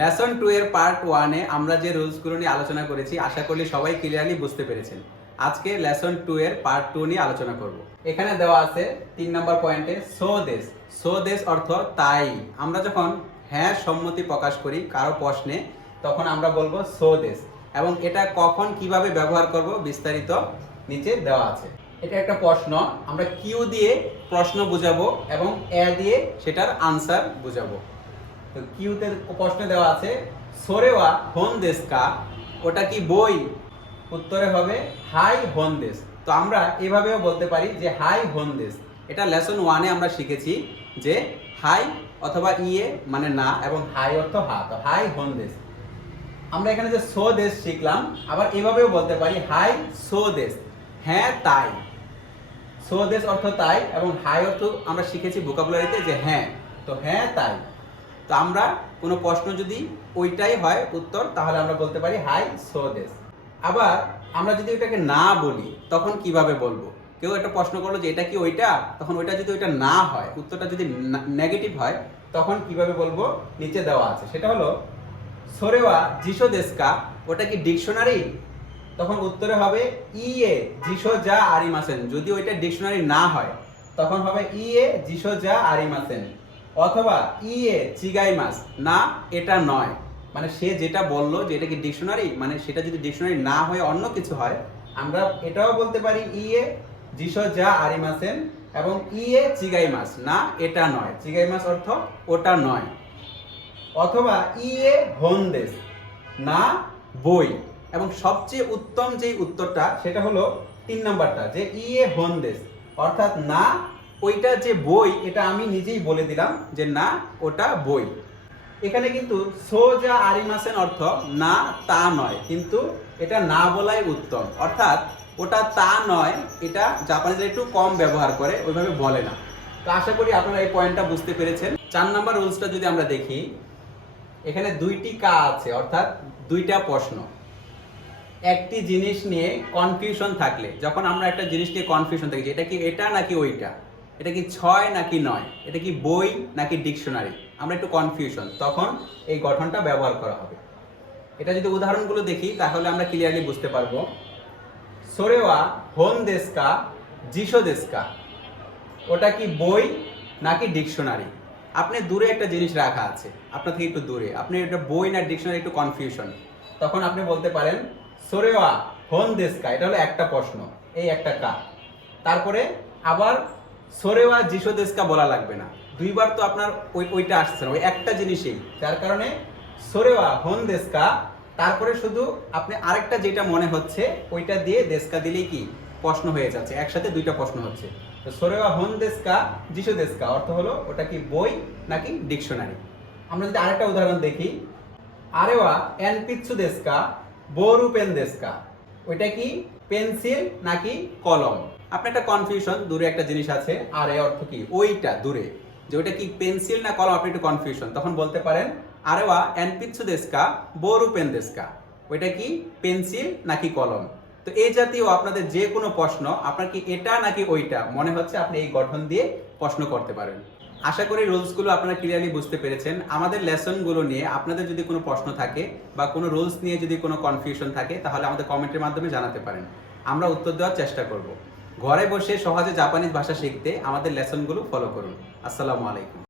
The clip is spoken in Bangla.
লেসন 2 এর পার্ট 1 এ আমরা যে রুলসগুলো নিয়ে আলোচনা করেছি আশা করি সবাই ক্লিয়ারলি বুঝতে পেরেছেন। আজকে লেসন 2 এর পার্ট 2 নিয়ে আলোচনা করব। এখানে দেওয়া আছে 3 নম্বর পয়েন্টে সো দেশ অর্থ তাই। আমরা যখন হ্যাঁ সম্মতি প্রকাশ করি কারো প্রশ্নে তখন আমরা বলবো সো দেশ, এবং এটা কখন কিভাবে ব্যবহার করব বিস্তারিত নিচে দেওয়া আছে। এটা একটা প্রশ্ন, আমরা কিউ দিয়ে প্রশ্ন বুঝাবো এবং এ দিয়ে সেটার আনসার বুঝাবো। তো কিউতে প্রশ্ন দেওয়া আছে সোরেওয়া হোন দেশ কা, ওটা কি বই? উত্তরে হবে হাই হোন দেশ। তো আমরা এভাবেও বলতে পারি যে হাই হোন দেশ। এটা লেসন 1 এ আমরা শিখেছি যে হাই অথবা ইয়ে মানে না এবং হাই অর্থ হা, তো হাই হোন দেশ। আমরা এখানে যে সো দেশ শিখলাম, আবার এভাবেও বলতে পারি হাই সো দেশ, হ্যাঁ তাই। সো দেশ অর্থ তাই এবং হাই অর্থ আমরা শিখেছি ভোকাবুলারিতে যে হ্যাঁ, তো হ্যাঁ তাই। তো আমরা কোনো প্রশ্ন যদি ওইটাই হয় উত্তর, তাহলে আমরা বলতে পারি হাই সো দেশ। আবার আমরা যদি ওইটাকে না বলি তখন কিভাবে বলবো? কেউ একটা প্রশ্ন করলো যে এটা কি ওইটা, তখন ওইটা যদি ওইটা না হয়, উত্তরটা যদি নেগেটিভ হয়, তখন কিভাবে বলবো নিচে দেওয়া আছে। সেটা হলো সোরেওয়া জিশো দেশকা, ওটা কি ডিকশনারি? তখন উত্তরে হবে ইয়ে জিশো যা আরিমাসেন। যদি ওইটা ডিকশনারি না হয় তখন হবে ইয়ে জিশো যা আরিমাসেন, অথবা ইয়ে চিগাইমাস, না এটা নয়। মানে সে যেটা বললো যে এটা কি ডিকশনারি, মানে সেটা যদি ডিকশনারি না হয়ে অন্য কিছু হয়, আমরা এটাও বলতে পারি ইয়ে জিশো যা আরিমাসেন এবং ইয়ে চিগাইমাস, না এটা নয়। চিগাইমাস অর্থ ওটা নয়। অথবা ইয়ে হোনদেস, না বই। এবং সবচেয়ে উত্তম যেই উত্তরটা সেটা হলো 3 নাম্বারটা, যে ইয়ে হোনদেস, অর্থাৎ না ওইটা যে বই, এটা আমি নিজেই বলে দিলাম যে না ওটা বই। এখানে কিন্তু সোজা আরিমাসেন অর্থ না তা নয়, কিন্তু এটা না বলাই উত্তম। অর্থাৎ ওটা তা নয়, এটা জাপানিজরা একটু কম ব্যবহার করে, ওইভাবে বলে না। তো আশা করি আপনারা এই পয়েন্টটা বুঝতে পেরেছেন। 4 নাম্বার রুলসটা যদি আমরা দেখি, এখানে 2টি কা আছে, অর্থাৎ 2টা প্রশ্ন। একটি জিনিস নিয়ে কনফিউশন থাকলে, যখন আমরা একটা জিনিস নিয়ে কনফিউশন থাকি এটা কি এটা নাকি ওইটা, এটা কি 6 নাকি 9, এটা কি বই নাকি ডিকশনারি, আমরা একটু কনফিউশন, তখন এই গঠনটা ব্যবহার করা হবে। এটা যদি উদাহরণগুলো দেখি তাহলে আমরা ক্লিয়ারলি বুঝতে পারবো। সোরেওয়া হোন দেশকা জিশো দেশকা, ওটা কি বই নাকি ডিকশনারি? আপনি দূরে একটা জিনিস রাখা আছে, আপনার থেকে একটু দূরে, আপনি এটা বই না ডিকশনারি একটু কনফিউশন, তখন আপনি বলতে পারেন সোরেওয়া হোন দেশকা, এটা হলো একটা প্রশ্ন, এই একটা কা। তারপরে আবার সোরেওয়া জিশো দেশকা বলা লাগবে না, দুইবার তো আপনার ওইটা আসছে না, ওই একটা জিনিসই, যার কারণে সোরেওয়া হোন দেশকা, তারপরে শুধু আপনি আরেকটা যেটা মনে হচ্ছে ওইটা দিয়ে দেশকা দিলেই কি প্রশ্ন হয়ে যাচ্ছে, একসাথে 2টা প্রশ্ন হচ্ছে। তো সোরেওয়া হোন দেশকা জিশো দেশকা অর্থ হলো ওটা কি বই নাকি ডিকশনারি। আমরা যদি আরেকটা উদাহরণ দেখি, আরেওয়া এন পিৎসু দেশকা বোরু পেন দেশকা, ওইটা কি পেন্সিল নাকি কলম? আপনি একটা কনফিউশন, দূরে একটা জিনিস আছে, আর এ অর্থ কি ওইটা দূরে, যে ওইটা কি পেন্সিল না কলম, আপনি একটু কনফিউশন, তখন বলতে পারেন আরেওয়া এন পিৎসু দেশকা বোরু পেন দেশকা, ওইটা কি পেন্সিল নাকি কলম? তো এই জাতীয় আপনাদের যে কোনো প্রশ্ন, আপনার কি এটা নাকি ওইটা মনে হচ্ছে, আপনি এই গঠন দিয়ে প্রশ্ন করতে পারেন। আশা করি রুলসগুলো আপনারা ক্লিয়ারলি বুঝতে পেরেছেন। আমাদের লেসনগুলো নিয়ে আপনাদের যদি কোনো প্রশ্ন থাকে বা কোনো রুলস নিয়ে যদি কোনো কনফিউশন থাকে, তাহলে আমাদের কমেন্টের মাধ্যমে জানাতে পারেন, আমরা উত্তর দেওয়ার চেষ্টা করব। ঘরে বসে সহজে জাপানিজ ভাষা শিখতে আমাদের লেসনগুলো ফলো করুন। আসসালামু আলাইকুম।